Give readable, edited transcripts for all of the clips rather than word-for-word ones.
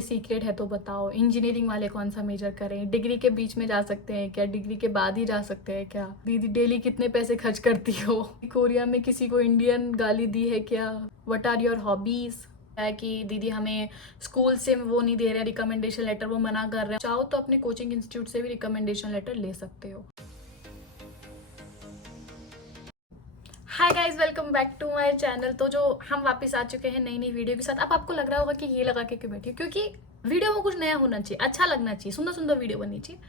Secret है तो बताओ। इंजीनियरिंग वाले कौन सा मेजर करें? डिग्री के बीच में जा सकते हैं क्या? डिग्री के बाद ही जा सकते हैं क्या? दीदी डेली कितने पैसे खर्च करती हो? कोरिया में किसी को इंडियन गाली दी है क्या? What are your hobbies? है कि दीदी हमें स्कूल से वो नहीं दे रहे रिकमेंडेशन लेटर, वो मना कर रहे हैं। चाहो तो अपने कोचिंग इंस्टीट्यूट से भी रिकमेंडेशन लेटर ले सकते हो। Hi guys, welcome back to my channel. तो जो हम वापस आ चुके हैं नई नई वीडियो के साथ। अब आपको लग रहा होगा कि ये लगा के क्यों बैठी हूँ, क्योंकि वीडियो में कुछ नया होना चाहिए, अच्छा लगना चाहिए, सुंदर सुंदर वीडियो बननी चाहिए,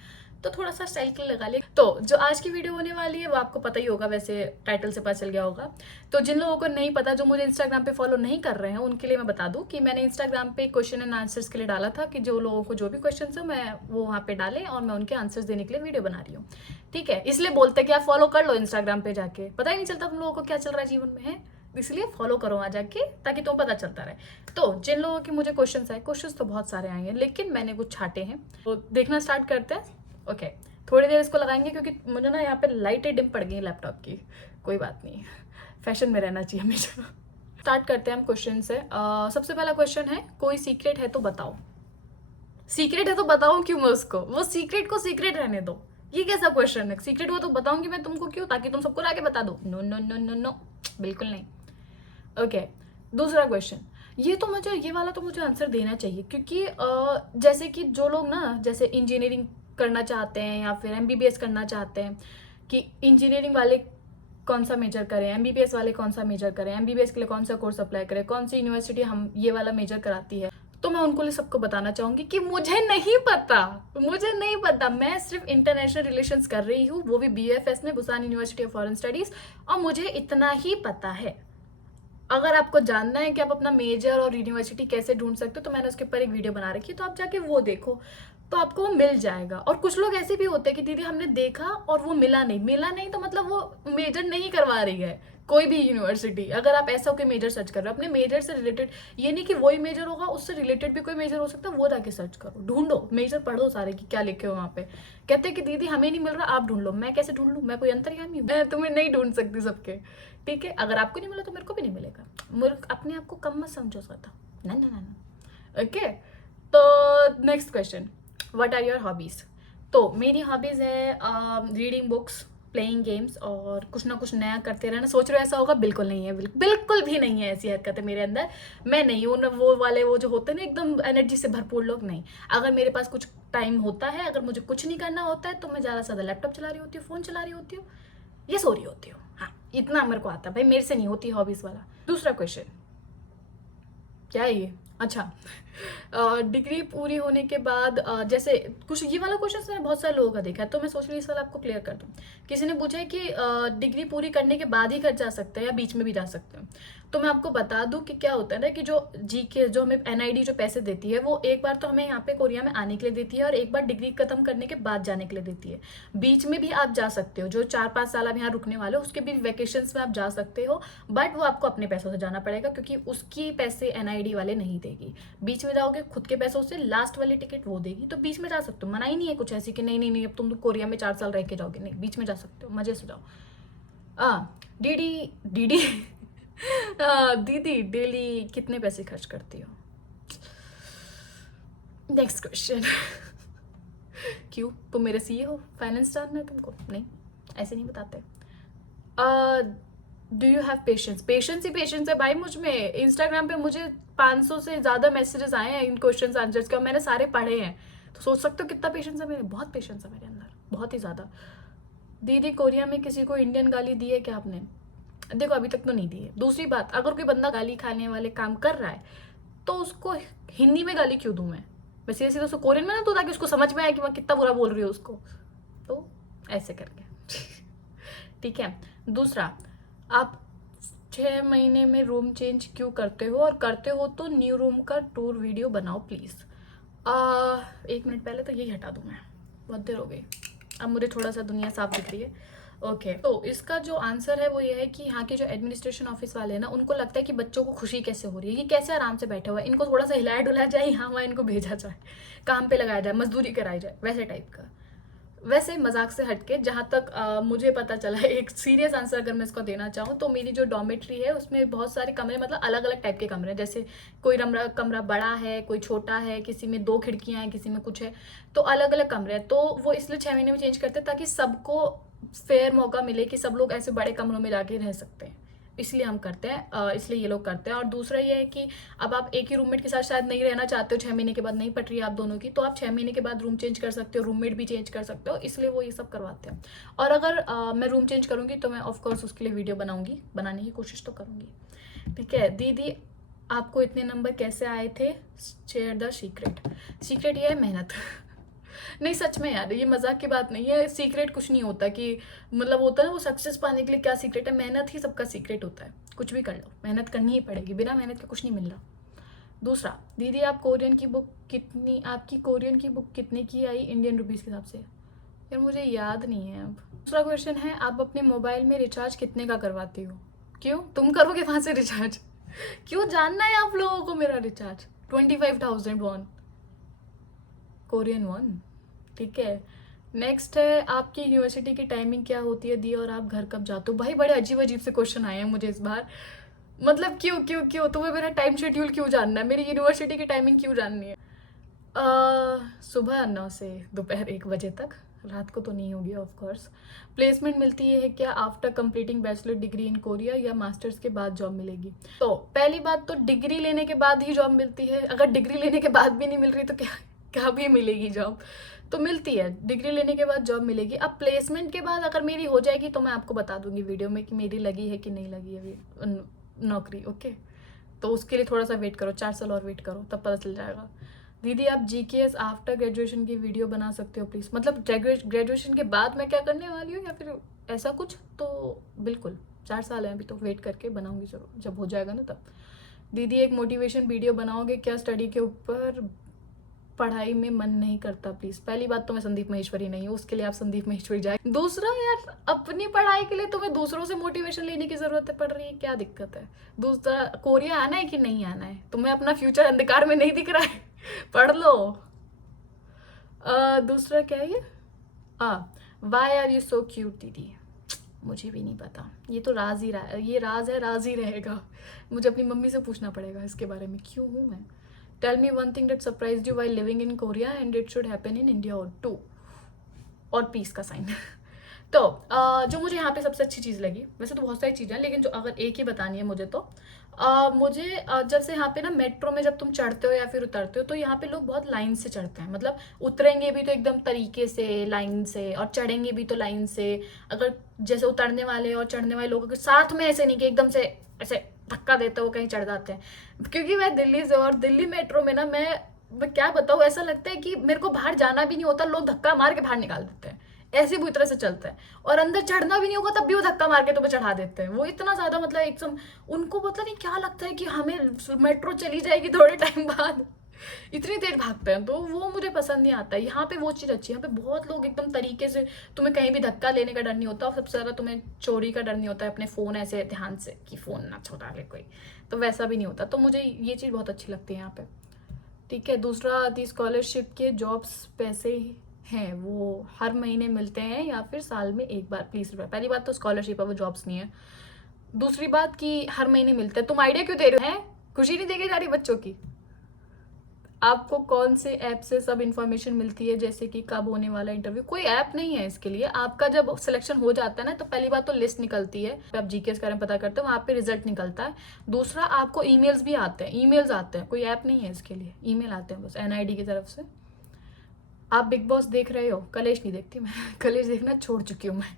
तो थोड़ा सा स्टाइल के लिए लगा लिया। तो जो आज की वीडियो होने वाली है वो आपको पता ही होगा, वैसे टाइटल से पता चल गया होगा। तो जिन लोगों को नहीं पता, जो मुझे इंस्टाग्राम पे फॉलो नहीं कर रहे हैं, उनके लिए मैं बता दूं कि मैंने इंस्टाग्राम पे क्वेश्चन एंड आंसर्स के लिए डाला था कि जो लोगों को जो भी क्वेश्चन है मैं वो वहाँ पे डालें और मैं उनके आंसर्स देने के लिए वीडियो बना रही हूँ। ठीक है, इसलिए बोलते कि आप फॉलो कर लो इंस्टाग्राम पे जाके, पता ही नहीं चलता तुम लोगों को क्या चल रहा है जीवन में है, इसलिए फॉलो करो वहाँ जाके ताकि तुम्हें पता चलता रहे। तो जिन लोगों के मुझे क्वेश्चंस आए, क्वेश्चंस तो बहुत सारे आए हैं लेकिन मैंने कुछ छाटे हैं, तो देखना स्टार्ट करते हैं। ओके, थोड़ी देर इसको लगाएंगे क्योंकि मुझे ना यहाँ पे लाइटें डिम पड़ गई हैं लैपटॉप की। कोई बात नहीं, फैशन में रहना चाहिए हमेशा। स्टार्ट करते हैं हम क्वेश्चन से। सबसे पहला क्वेश्चन है, कोई सीक्रेट है तो बताओ। सीक्रेट है तो बताऊं क्यों मैं उसको? वो सीक्रेट को सीक्रेट रहने दो। ये कैसा क्वेश्चन है? सीक्रेट हुआ तो बताऊंगी मैं तुमको, क्यों? ताकि तुम सबको आगे बता दो? No no no no no, बिल्कुल नहीं। ओके, दूसरा क्वेश्चन। ये वाला तो मुझे आंसर देना चाहिए क्योंकि जैसे कि जो लोग ना जैसे इंजीनियरिंग करना चाहते हैं या फिर एमबीबीएस करना चाहते हैं, कि इंजीनियरिंग वाले कौन सा मेजर करें, एमबीबीएस वाले कौन सा मेजर करें, एमबीबीएस के लिए कौन सा कोर्स अप्लाई करें, कौन सी यूनिवर्सिटी हम ये वाला मेजर कराती है, तो मैं उनको लिए सबको बताना चाहूंगी कि मुझे नहीं पता, मुझे नहीं पता। मैं सिर्फ इंटरनेशनल रिलेशंस कर रही हूँ, वो भी बीएफएस में, Busan university of foreign studies, और मुझे इतना ही पता है। अगर आपको जानना है कि आप अपना मेजर और यूनिवर्सिटी कैसे ढूंढ सकते हो, तो मैंने उसके ऊपर एक वीडियो बना रखी है, तो आप जाके वो देखो, तो आपको वो मिल जाएगा। और कुछ लोग ऐसे भी होते हैं कि दीदी हमने देखा और वो मिला नहीं, तो मतलब वो मेजर नहीं करवा रही है कोई भी यूनिवर्सिटी। अगर आप ऐसा कोई मेजर सर्च कर रहे हो अपने मेजर से रिलेटेड, ये नहीं कि वही मेजर होगा, उससे रिलेटेड भी कोई मेजर हो सकता है, वो जाके सर्च करो, ढूंढो, मेजर पढ़ो सारे कि क्या लिखे हो वहाँ पे। कहते हैं कि दीदी हमें नहीं मिल रहा, आप ढूंढ लो। मैं कैसे ढूंढ लूँ? मैं कोई अंतर्यामी हूँ? मैं तुम्हें नहीं ढूंढ सकती सबके। ठीक है, अगर आपको नहीं मिला तो मेरे को भी नहीं मिलेगा। अपने आप को कम मत समझो ज्यादा, ना ना ना ना। ओके, तो next question, what are your hobbies? तो मेरी हॉबीज है रीडिंग बुक्स, प्लेइंग गेम्स और कुछ ना कुछ नया करते रहना। सोच रहे हो ऐसा होगा? बिल्कुल नहीं है, बिल्कुल भी नहीं है ऐसी हरकत है मेरे अंदर। मैं नहीं हूँ वो वाले, वो जो होते हैं ना एकदम एनर्जी से भरपूर लोग, नहीं। अगर मेरे पास कुछ टाइम होता है, अगर मुझे कुछ नहीं करना होता है, तो मैं ज़्यादा से ज़्यादा लैपटॉप चला रही होती हूँ, फ़ोन चला रही होती हूँ, ये सो रही होती हूँ। हाँ, इतना मेरे को आता है भाई, मेरे से नहीं होती हॉबीज वाला। दूसरा क्वेश्चन क्या है ये? अच्छा, डिग्री पूरी होने के बाद जैसे कुछ ये वाला क्वेश्चन मैंने बहुत सारे लोगों का देखा है, तो मैं सोच रही हूँ इस वाला आपको क्लियर कर दूँ। किसी ने पूछा है कि डिग्री पूरी करने के बाद ही घर जा सकते हैं या बीच में भी जा सकते हैं। तो मैं आपको बता दूं कि क्या होता है ना, कि जो जीके, जो हमें एनआईडी जो पैसे देती है, वो एक बार तो हमें यहाँ पे कोरिया में आने के लिए देती है और एक बार डिग्री खत्म करने के बाद जाने के लिए देती है। बीच में भी आप जा सकते हो, जो 4-5 साल आप यहाँ रुकने वाले हो उसके भी वेकेशन में आप जा सकते हो, बट वो आपको अपने पैसों से जाना पड़ेगा क्योंकि उसकी पैसे एनआईडी वाले नहीं देगी। बीच में जाओगे खुद के पैसों से, लास्ट वाली टिकट वो देगी, तो बीच में जा सकते हो। मना ही नहीं है कुछ ऐसी कि नहीं नहीं नहीं अब तुम तो कोरिया में 4 साल रह के जाओगे, नहीं, बीच में जा सकते हो, मजे से जाओ। डीडी डीडी दीदी डेली कितने पैसे खर्च करती हो? Next question. क्यों, तुम मेरे सीए हो? फाइनेंस जानना है तुमको? नहीं, ऐसे नहीं बताते। Do you have patience? Patience he patience है भाई मुझ में। इंस्टाग्राम पे मुझे 500 से ज़्यादा मैसेजेस आए हैं इन क्वेश्चन आंसर्स के और मैंने सारे पढ़े हैं, तो सोच सकते हो कितना पेशेंस है मेरे। बहुत पेशेंस है मेरे अंदर, बहुत ही ज़्यादा। दीदी कोरिया में किसी को इंडियन गाली दी है क्या आपने? देखो अभी तक तो नहीं दी है। दूसरी बात, अगर कोई बंदा गाली खाने वाले काम कर रहा है तो उसको हिंदी में गाली क्यों दूं मैं सीधे सीधे उसको कोरियन में ना दूं ताकि उसको समझ में आए कि मैं कितना बुरा बोल रही हूँ उसको, तो ऐसे करके। ठीक है, दूसरा, आप 6 महीने में रूम चेंज क्यों करते हो, और करते हो तो न्यू रूम का टूर वीडियो बनाओ प्लीज। 1 मिनट पहले तो यही हटा दूं मैं, बहुत देर हो गई। अब मुझे थोड़ा सा दुनिया साफ दिख रही है। ओके, तो इसका जो आंसर है वो ये है कि यहाँ के जो एडमिनिस्ट्रेशन ऑफिस वाले हैं ना, उनको लगता है कि बच्चों को खुशी कैसे हो रही है, ये कैसे आराम से बैठे हुआ है, इनको थोड़ा सा हिलाया डुलाया जाए, यहाँ वहाँ इनको भेजा जाए, काम पे लगाया जाए, मजदूरी कराई जाए, वैसे टाइप का। वैसे मजाक से हटके जहाँ तक मुझे पता चला है, एक सीरियस आंसर अगर मैं इसको देना चाहूँ तो मेरी जो डॉर्मेट्री है उसमें बहुत सारे कमरे, मतलब अलग अलग टाइप के कमरे हैं। जैसे कोई कमरा कमरा बड़ा है, कोई छोटा है, किसी में 2 खिड़कियाँ हैं, किसी में कुछ है, तो अलग अलग कमरे हैं। तो वो इसलिए 6 महीने में चेंज करते हैं ताकि सबको फेयर मौका मिले कि सब लोग ऐसे बड़े कमरों में जाके रह सकते हैं, इसलिए हम करते हैं, इसलिए ये लोग करते हैं। और दूसरा ये है कि अब आप एक ही रूममेट के साथ शायद नहीं रहना चाहते हो, 6 महीने के बाद नहीं पट रही है आप दोनों की, तो आप 6 महीने के बाद रूम चेंज कर सकते हो, रूममेट भी चेंज कर सकते हो, इसलिए वो ये सब करवाते हैं। और अगर मैं रूम चेंज करूंगी तो मैं ऑफकोर्स उसके लिए वीडियो बनाऊंगी, बनाने की कोशिश तो करूंगी। ठीक है दीदी, आपको इतने नंबर कैसे आए थे? Share the secret. सीक्रेट ये है मेहनत। नहीं सच में यार, ये मजाक की बात नहीं है, सीक्रेट कुछ नहीं होता कि मतलब होता है ना वो सक्सेस पाने के लिए क्या सीक्रेट है, मेहनत ही सबका सीक्रेट होता है। कुछ भी कर लो, मेहनत करनी ही पड़ेगी, बिना मेहनत के कुछ नहीं मिल रहा। दूसरा, दीदी आप कोरियन की बुक कितनी, आपकी कोरियन की बुक कितने की आई इंडियन रुपीज़ के हिसाब से? यार मुझे याद नहीं है अब। दूसरा क्वेश्चन है, आप अपने मोबाइल में रिचार्ज कितने का करवाती हो? क्यों, तुम करोगे वहाँ से रिचार्ज? क्यों जानना है आप लोगों को मेरा रिचार्ज? 25,000 von, Korean one. ठीक है, नेक्स्ट है, आपकी यूनिवर्सिटी की टाइमिंग क्या होती है दी, और आप घर कब जाते हो? भाई बड़े अजीब अजीब से क्वेश्चन आए हैं मुझे इस बार। मतलब क्यों क्यों क्यों तुम्हें मेरा टाइम शेड्यूल क्यों जानना है, मेरी यूनिवर्सिटी की टाइमिंग क्यों जाननी है? सुबह 9 से दोपहर 1 बजे तक, रात को तो नहीं होगी ऑफ कोर्स। प्लेसमेंट मिलती है क्या after completing bachelor degree in Korea, या मास्टर्स के बाद जॉब मिलेगी? तो पहली बात तो डिग्री लेने के बाद ही जॉब मिलती है, अगर डिग्री लेने के बाद भी नहीं मिल रही तो क्या क्या भी मिलेगी जॉब? तो मिलती है, डिग्री लेने के बाद जॉब मिलेगी। अब प्लेसमेंट के बाद अगर मेरी हो जाएगी तो मैं आपको बता दूंगी वीडियो में कि मेरी लगी है कि नहीं लगी है नौकरी। ओके, तो उसके लिए थोड़ा सा वेट करो, 4 साल और वेट करो, तब पता चल जाएगा। दीदी आप जीकेएस आफ्टर ग्रेजुएशन की वीडियो बना सकते हो प्लीज़? मतलब ग्रेजुएशन के बाद मैं क्या करने वाली हूँ या फिर ऐसा कुछ? तो बिल्कुल 4 साल है अभी, तो वेट करके बनाऊंगी जरूर, जब हो जाएगा ना तब। दीदी एक मोटिवेशन वीडियो बनाओगे क्या? स्टडी के ऊपर, पढ़ाई में मन नहीं करता प्लीज। पहली बात तो मैं संदीप महेश्वरी नहीं हूँ, उसके लिए आप संदीप महेश्वरी जाए। दूसरा यार, अपनी पढ़ाई के लिए तुम्हें दूसरों से मोटिवेशन लेने की जरूरत पड़ रही है, क्या दिक्कत है? दूसरा, कोरिया आना है कि नहीं आना है? तुम्हें अपना फ्यूचर अंधकार में नहीं दिख रहा है? पढ़ लो। दूसरा क्या है ये, why are you so cute दीदी? मुझे भी नहीं पता, ये तो राज ही रहा, ये राज है, राज ही रहेगा। मुझे अपनी मम्मी से पूछना पड़ेगा इसके बारे में, क्यों हूँ मैं। Tell me one thing that surprised you while living in Korea and it should happen in India और टू, और पीस का साइन। तो जो मुझे यहाँ पे सबसे अच्छी चीज़ लगी, वैसे तो बहुत सारी चीज़ें हैं लेकिन जो अगर एक ही बतानी है मुझे, तो मुझे जब से यहाँ पे ना मेट्रो में जब तुम चढ़ते हो या फिर उतरते हो तो यहाँ पे लोग बहुत लाइन से चढ़ते हैं। मतलब उतरेंगे भी तो एकदम तरीके से लाइन से, और चढ़ेंगे भी तो लाइन से। अगर जैसे उतरने वाले और चढ़ने वाले लोगों के साथ में ऐसे नहीं कि एकदम से ऐसे धक्का देते हो कहीं चढ़ जाते हैं। क्योंकि मैं दिल्ली से, और दिल्ली मेट्रो में ना मैं क्या बताऊँ, ऐसा लगता है कि मेरे को बाहर जाना भी नहीं होता, लोग धक्का मार के बाहर निकाल देते हैं, ऐसे बुरी तरह से चलता है। और अंदर चढ़ना भी नहीं होगा तब भी वो धक्का मार के तुम्हें चढ़ा देते हैं। वो इतना ज्यादा मतलब एकदम, उनको पता नहीं क्या लगता है कि हमें मेट्रो चली जाएगी थोड़े टाइम बाद, इतनी तेज भागते हैं। तो वो मुझे पसंद नहीं आता है। यहाँ पे वो चीज़ अच्छी है, यहाँ पे बहुत लोग एकदम तरीके से, तुम्हें कहीं भी धक्का लेने का डर नहीं होता, और सबसे ज़्यादा तुम्हें चोरी का डर नहीं होता है अपने फ़ोन ऐसे ध्यान से कि फ़ोन ना चुरा ले कोई, तो वैसा भी नहीं होता। तो मुझे ये चीज़ बहुत अच्छी लगती है यहाँ पे। ठीक है, दूसरा, दी स्कॉलरशिप के जॉब्स पैसे हैं वो हर महीने मिलते हैं या फिर साल में एक बार? Please reply. पहली बात तो स्कॉलरशिप है, वो जॉब्स नहीं है। दूसरी बात कि हर महीने मिलते हैं, तुम आइडिया क्यों दे रहे हो? हैं खुशी नहीं देगी जा रही बच्चों की? आपको कौन से ऐप से सब इन्फॉर्मेशन मिलती है, जैसे कि कब होने वाला इंटरव्यू? कोई ऐप नहीं है इसके लिए। आपका जब सिलेक्शन हो जाता है ना, तो पहली बात तो लिस्ट निकलती है, आप जीकेएस के बारे में पता करते हो, वहाँ पे रिजल्ट निकलता है। दूसरा, आपको ईमेल्स भी आते हैं, ईमेल्स आते हैं, कोई ऐप नहीं है इसके लिए, ईमेल आते हैं बस एनआईडी की तरफ से। आप बिग बॉस देख रहे हो? कलेश नहीं देखती मैं, कलेश देखना छोड़ चुकी हूँ मैं।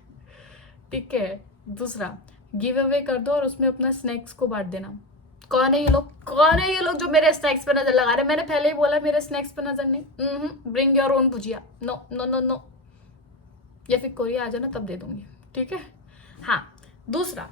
ठीक है, दूसरा, गिव अवे कर दो और उसमें अपना स्नैक्स को बांट देना। कौन है ये लोग, कौन है ये लोग जो मेरे स्नैक्स पे नजर लगा रहे हैं? मैंने पहले ही बोला मेरे स्नैक्स पे नजर नहीं। Bring your own bhujia, no no no no, या फिर कोरिया आ जाना तब दे दूंगी। ठीक है, हाँ। दूसरा,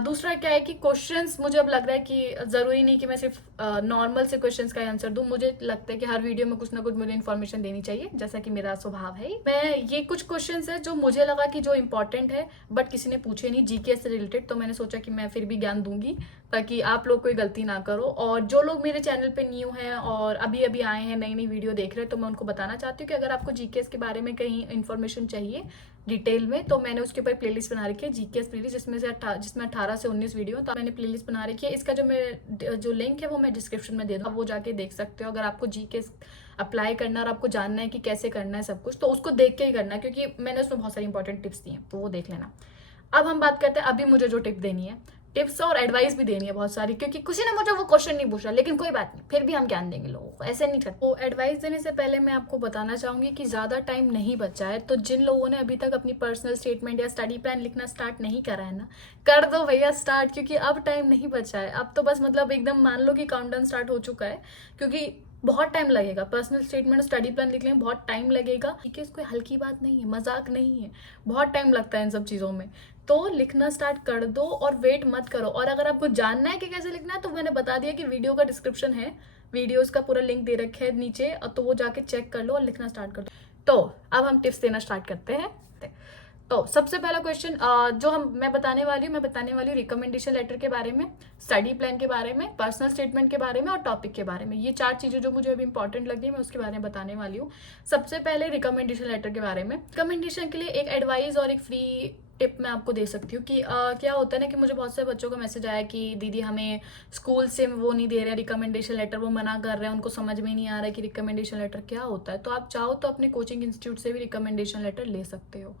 दूसरा क्या है कि क्वेश्चंस, मुझे अब लग रहा है कि ज़रूरी नहीं कि मैं सिर्फ नॉर्मल से क्वेश्चंस का आंसर दूं। मुझे लगता है कि हर वीडियो में कुछ ना कुछ मुझे इन्फॉर्मेशन देनी चाहिए, जैसा कि मेरा स्वभाव है। मैं ये कुछ क्वेश्चंस है जो मुझे लगा कि जो इंपॉर्टेंट है बट किसी ने पूछे नहीं जीके से रिलेटेड, तो मैंने सोचा कि मैं फिर भी ज्ञान दूंगी। ताकि आप लोग कोई गलती ना करो। और जो लोग मेरे चैनल पे न्यू हैं और अभी अभी आए हैं, नई नई वीडियो देख रहे हैं, तो मैं उनको बताना चाहती हूँ कि अगर आपको जीकेएस के बारे में कहीं इन्फॉर्मेशन चाहिए डिटेल में, तो मैंने उसके ऊपर प्लेलिस्ट बना रखी है जीकेएस प्लेलिस्ट, जिसमें 18 से 19 वीडियो, तो मैंने प्लेलिस्ट बना रखी है। इसका जो लिंक है वो मैं डिस्क्रिप्शन में दे दूँ, आप वो जाके देख सकते हो। अगर आपको जीकेएस अप्लाई करना और आपको जानना है कि कैसे करना है सब कुछ, तो उसको देख के ही करना है, क्योंकि मैंने उसमें बहुत सारी इंपॉर्टेंट टिप्स दी हैं, तो वो देख लेना। अब हम बात करते हैं, अभी मुझे जो टिप देनी है, टिप्स और एडवाइस भी देनी है बहुत सारी, क्योंकि किसी ने मुझे वो क्वेश्चन नहीं पूछा, लेकिन कोई बात नहीं, फिर भी हम ज्ञान देंगे लोगों को, ऐसे नहीं करते। तो एडवाइस देने से पहले मैं आपको बताना चाहूंगी कि ज़्यादा टाइम नहीं बचा है, तो जिन लोगों ने अभी तक अपनी पर्सनल स्टेटमेंट या स्टडी प्लान लिखना स्टार्ट नहीं करा है ना, कर दो भैया स्टार्ट, क्योंकि अब टाइम नहीं बचा है। अब तो बस मतलब एकदम मान लो कि काउंटडाउन स्टार्ट हो चुका है, क्योंकि बहुत टाइम लगेगा। पर्सनल स्टेटमेंट और स्टडी प्लान लिखने में बहुत टाइम लगेगा, ठीक है, इसको हल्की बात नहीं है, मजाक नहीं है, बहुत टाइम लगता है इन सब चीज़ों में। तो लिखना स्टार्ट कर दो और वेट मत करो। और अगर आपको जानना है कि कैसे लिखना है, तो मैंने बता दिया कि वीडियो का डिस्क्रिप्शन है, वीडियोस का पूरा लिंक दे रखे है नीचे, तो वो जाके चेक कर लो और लिखना स्टार्ट कर दो। तो अब हम टिप्स देना स्टार्ट करते हैं। तो सबसे पहला क्वेश्चन जो मैं बताने वाली हूँ रिकमेंडेशन लेटर के बारे में, स्टडी प्लान के बारे में, पर्सनल स्टेटमेंट के बारे में और टॉपिक के बारे में। ये 4 चीज़ें जो मुझे अभी इंपॉर्टेंट लगी है, मैं उसके बारे में बताने वाली हूँ। सबसे पहले रिकमेंडेशन लेटर के बारे में। रिकमेंडेशन के लिए एक एडवाइस और एक फ्री टिप मैं आपको दे सकती हूँ कि क्या होता है ना कि मुझे बहुत से बच्चों का मैसेज आया कि दीदी हमें स्कूल से वो नहीं दे रहे रिकमेंडेशन लेटर, वो मना कर रहे हैं, उनको समझ में नहीं आ रहा है कि रिकमेंडेशन लेटर क्या होता है। तो आप चाहो तो अपने कोचिंग इंस्टीट्यूट से भी रिकमेंडेशन लेटर ले सकते हो।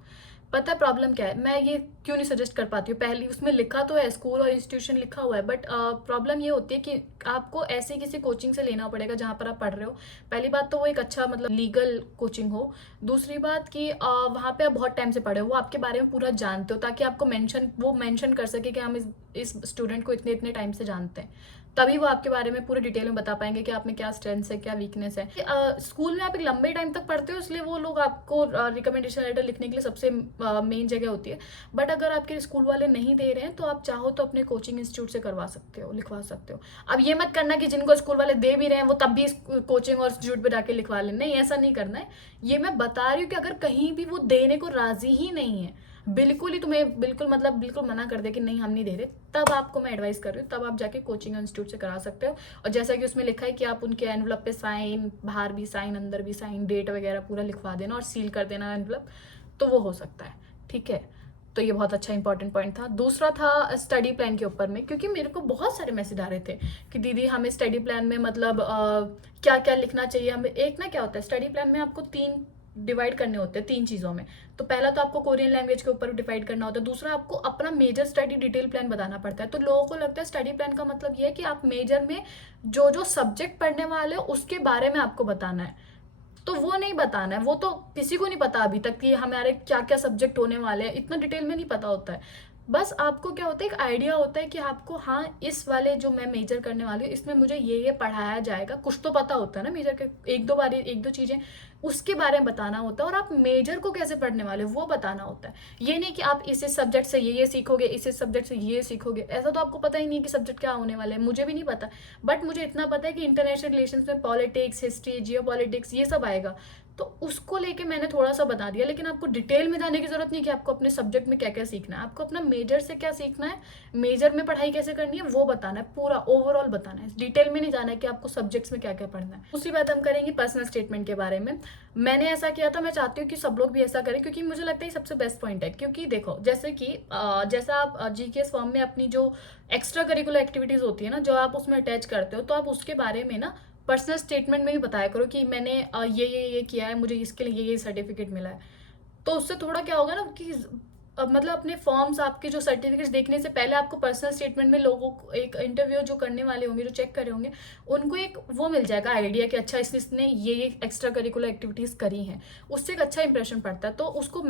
पता है प्रॉब्लम क्या है, मैं ये क्यों नहीं सजेस्ट कर पाती हूँ, पहली उसमें लिखा तो है स्कूल और इंस्टीट्यूशन लिखा हुआ है, बट प्रॉब्लम ये होती है कि आपको ऐसे किसी कोचिंग से लेना पड़ेगा जहाँ पर आप पढ़ रहे हो। पहली बात तो वो एक अच्छा मतलब लीगल कोचिंग हो। दूसरी बात कि वहाँ पे आप बहुत टाइम से पढ़े हो, वो आपके बारे में पूरा जानते हो, ताकि आपको मेंशन कर सके कि हम इस स्टूडेंट को इतने इतने टाइम से जानते हैं, तभी वो आपके बारे में पूरे डिटेल में बता पाएंगे कि आप में क्या स्ट्रेंथ है, क्या वीकनेस है। स्कूल में आप एक लंबे टाइम तक पढ़ते हो, इसलिए वो लोग आपको रिकमेंडेशन लेटर लिखने के लिए सबसे मेन जगह होती है। बट अगर आपके स्कूल वाले नहीं दे रहे हैं, तो आप चाहो तो अपने कोचिंग इंस्टीट्यूट से करवा सकते हो, लिखवा सकते हो। अब ये मत करना कि जिनको स्कूल वाले दे भी रहे हैं वो तब भी कोचिंग और इंस्टीट्यूट पर जाके लिखवा लें, नहीं, ऐसा नहीं करना है। ये मैं बता रही हूँ कि अगर कहीं भी वो देने को राजी ही नहीं है, बिल्कुल ही तुम्हें बिल्कुल मना कर दे कि नहीं हम नहीं दे रहे, तब आपको मैं एडवाइस कर रही हूँ, तब आप जाके कोचिंग इंस्टीट्यूट से करा सकते हो। और जैसा कि उसमें लिखा है कि आप उनके एनवलप पे साइन, बाहर भी साइन, अंदर भी साइन, डेट वगैरह पूरा लिखवा देना और सील कर देना एनवलप, तो वो हो सकता है, ठीक है। तो ये बहुत अच्छा इंपॉर्टेंट पॉइंट था। दूसरा था स्टडी प्लान के ऊपर में, क्योंकि मेरे को बहुत सारे मैसेज आ रहे थे कि दीदी हमें स्टडी प्लान में मतलब क्या क्या लिखना चाहिए हमें। एक ना क्या होता है, स्टडी प्लान में आपको 3 डिवाइड करने होते हैं 3 चीज़ों में। तो पहला तो आपको कोरियन लैंग्वेज के ऊपर डिवाइड करना होता है, दूसरा आपको अपना मेजर स्टडी डिटेल प्लान बताना पड़ता है। तो लोगों को लगता है स्टडी प्लान का मतलब ये है कि आप मेजर में जो जो सब्जेक्ट पढ़ने वाले हो उसके बारे में आपको बताना है, तो वो नहीं बताना है। वो तो किसी को नहीं पता अभी तक कि हमारे क्या क्या सब्जेक्ट होने वाले हैं, इतना डिटेल में नहीं पता होता है। बस आपको क्या होता है, एक आइडिया होता है कि आपको हाँ इस वाले जो मैं मेजर करने वाली हूँ इसमें मुझे ये पढ़ाया जाएगा, कुछ तो पता होता है ना मेजर के, एक दो चीज़ें उसके बारे में बताना होता है। और आप मेजर को कैसे पढ़ने वाले वो बताना होता है। ये नहीं कि आप इस सब्जेक्ट से ये सीखोगे, इस सब्जेक्ट से ये सीखोगे, ऐसा तो आपको पता ही नहीं कि सब्जेक्ट क्या होने वाले हैं, मुझे भी नहीं पता। बट मुझे इतना पता है कि इंटरनेशनल रिलेशंस में पॉलिटिक्स, हिस्ट्री, जियो पॉलिटिक्स ये सब आएगा, तो उसको लेके मैंने थोड़ा सा बता दिया। लेकिन आपको डिटेल में जाने की जरूरत नहीं कि आपको अपने सब्जेक्ट में क्या क्या सीखना है, आपको अपना मेजर से क्या सीखना है, मेजर में पढ़ाई कैसे करनी है वो बताना है, पूरा ओवरऑल बताना है, डिटेल में नहीं जाना है कि आपको सब्जेक्ट्स में क्या क्या पढ़ना है। दूसरी बात हम करेंगे पर्सनल स्टेटमेंट के बारे में। मैंने ऐसा किया था, मैं चाहती हूँ कि सब लोग भी ऐसा करें, क्योंकि मुझे लगता है ये सबसे बेस्ट पॉइंट है। क्योंकि देखो जैसे कि जैसा आप जीकेएस फॉर्म में अपनी जो एक्स्ट्रा करिकुलर एक्टिविटीज होती है ना, जो आप उसमें अटैच करते हो, तो आप उसके बारे में ना पर्सनल स्टेटमेंट में भी बताया करो कि मैंने ये किया है, मुझे इसके लिए ये सर्टिफिकेट मिला है। तो उससे थोड़ा क्या होगा ना कि मतलब अपने फॉर्म्स, आपके जो सर्टिफिकेट्स देखने से पहले आपको पर्सनल स्टेटमेंट में लोगों को एक इंटरव्यू जो करने वाले होंगे, जो चेक कर रहे होंगे, उनको एक वो मिल जाएगा आइडिया कि अच्छा इसने ये एक्स्ट्रा करिकुलर एक्टिविटीज़ करी हैं। उससे एक अच्छा इंप्रेशन पड़ता है। तो उसको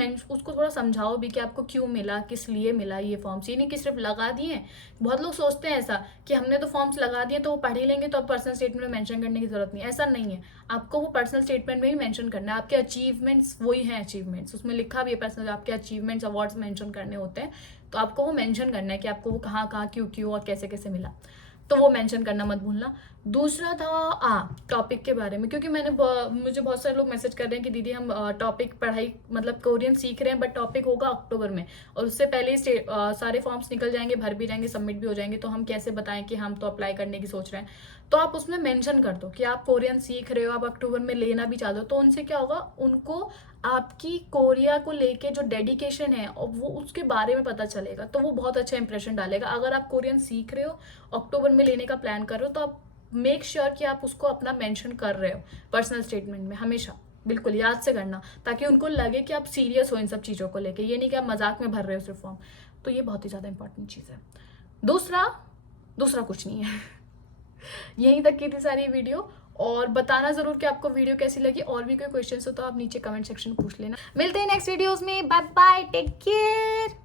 थोड़ा समझाओ भी कि आपको क्यों मिला, किस लिए मिला ये फॉर्म्स। ये नहीं कि सिर्फ लगा दिए। बहुत लोग सोचते हैं ऐसा कि हमने तो फॉर्म्स लगा दिए तो वो पढ़ ही लेंगे, तो अब पर्सनल स्टेटमेंट में मेंशन करने की जरूरत नहीं है। ऐसा नहीं है, आपको वो पर्सनल स्टेटमेंट में ही मेंशन करना है। आपके अचीवमेंट्स वही हैं अचीवमेंट्स, उसमें लिखा भी है पर्सनल, आपके अचीवमेंट्स अवार्ड्स मेंशन करने होते हैं, तो आपको वो मेंशन करना है कि आपको वो कहाँ क्यों और कैसे कैसे मिला। तो वो मेंशन करना मत भूलना। दूसरा था टॉपिक के बारे में, क्योंकि मुझे बहुत सारे लोग मैसेज कर रहे हैं कि दीदी हम टॉपिक पढ़ाई मतलब कोरियन सीख रहे हैं, बट टॉपिक होगा अक्टूबर में और उससे पहले ही सारे फॉर्म्स निकल जाएंगे, भर भी जाएंगे, सबमिट भी हो जाएंगे, तो हम कैसे बताएं कि हम तो अप्लाई करने की सोच रहे हैं। तो आप उसमें मेंशन कर दो कि आप कोरियन सीख रहे हो, आप अक्टूबर में लेना भी चाहते हो। तो उनसे क्या होगा, उनको आपकी कोरिया को लेके जो डेडिकेशन है और वो उसके बारे में पता चलेगा, तो वो बहुत अच्छा इंप्रेशन डालेगा। अगर आप कोरियन सीख रहे हो, अक्टूबर में लेने का प्लान कर रहे हो, तो आप मेक श्योर कि आप उसको अपना मेंशन कर रहे हो पर्सनल स्टेटमेंट में हमेशा। बिल्कुल याद से करना, ताकि उनको लगे कि आप सीरियस हो इन सब चीज़ों को लेके, ये नहीं कि आप मजाक में भर रहे हो सिर्फ फॉर्म। तो ये बहुत ही ज़्यादा इंपॉर्टेंट चीज़ है। दूसरा दूसरा कुछ नहीं है। यहीं तक की थी सारी वीडियो। और बताना जरूर कि आपको वीडियो कैसी लगी, और भी कोई क्वेश्चन हो तो आप नीचे कमेंट सेक्शन में पूछ लेना। मिलते हैं नेक्स्ट वीडियोस में, बाय बाय, टेक केयर।